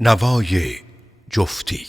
نوای جفتی.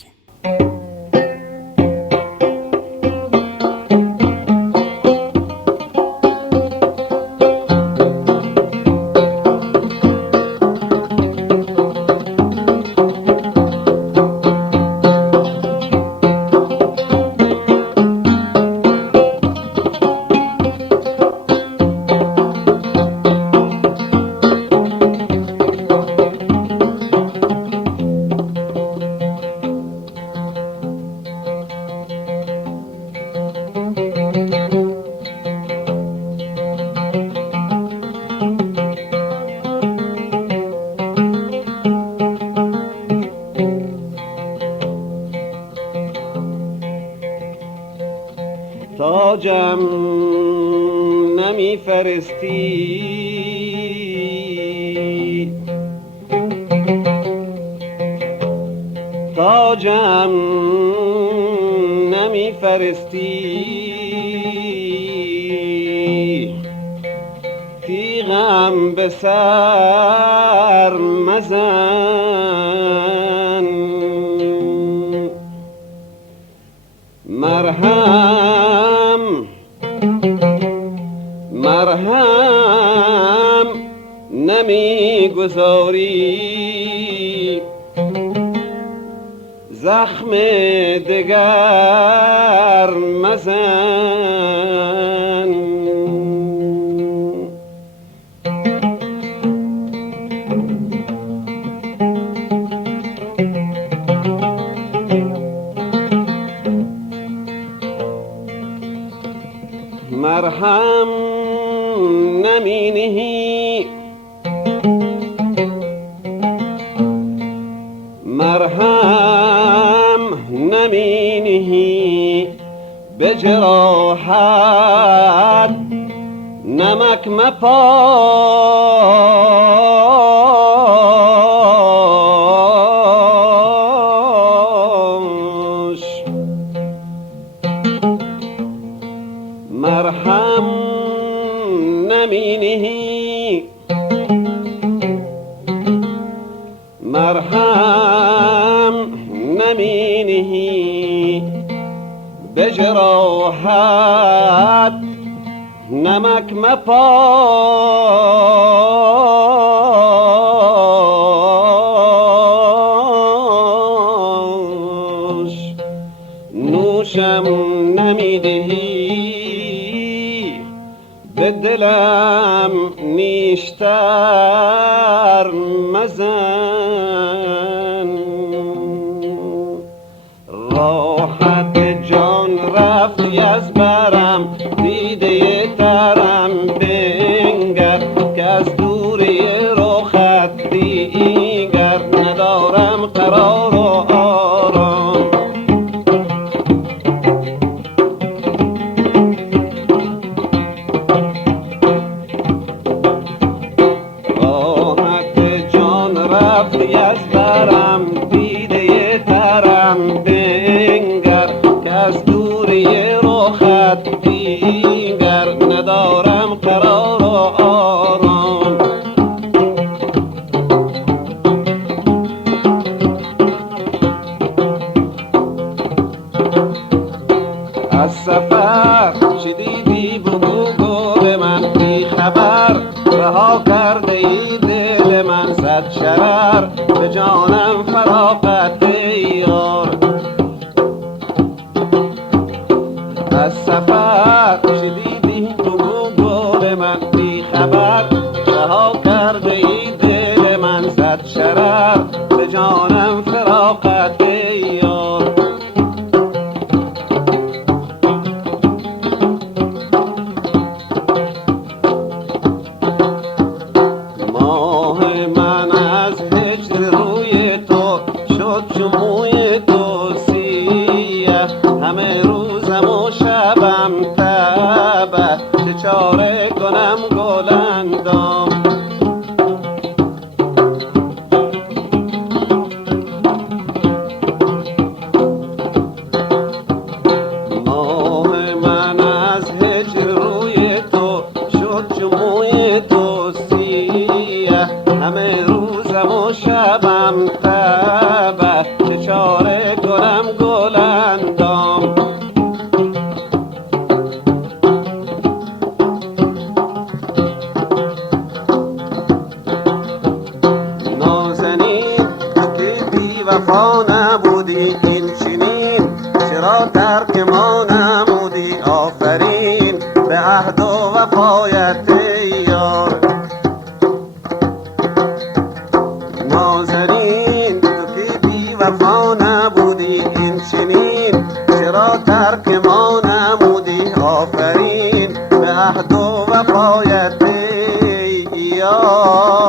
تاجم نمی فرستی، تاجم نمی فرستی، تیغم به سر مزن، مرهم نمی گذاری، زخم دگر مزن. مرهم نمی نهی، مرهم نمی نهی، به جراحت نمک مپاش. مرهم نمی نهی، مرهم نمی نهی، به جراحت نمک مپاش. نوشم نمی دهی، به دلم نیشتر مزن. راحت جان رفتی از برم، دیده ترم بنگر، که از دوری رخت دیگر ندارم قرار و آرام. رفتی از برم، دیده ترم بنگر، که از دوری رخت دیگر ندارم قرار و آرام. از سفر شدیدی بگو گل من، بی خبر رها کرده ای دل من، صد شرر به جانم فراغت یار. از سفر شدیدی بگو گل من، بی خبر رها کرده ای دل من، صد شرر به جانم فراغت یار. موی تو سیه، همه روزم و شبم تبه، چه چاره کنم گل اندام. شبه چه چاره کنم گل اندام نازنین که بی وفا نبودی این چنین چرا ترک ما نمودی آفرین به عهد و وفایت یار نازنین تو که بی وفا نبودی این چنین چرا ترک ما نمودی آفرین به عهد و وفایت یار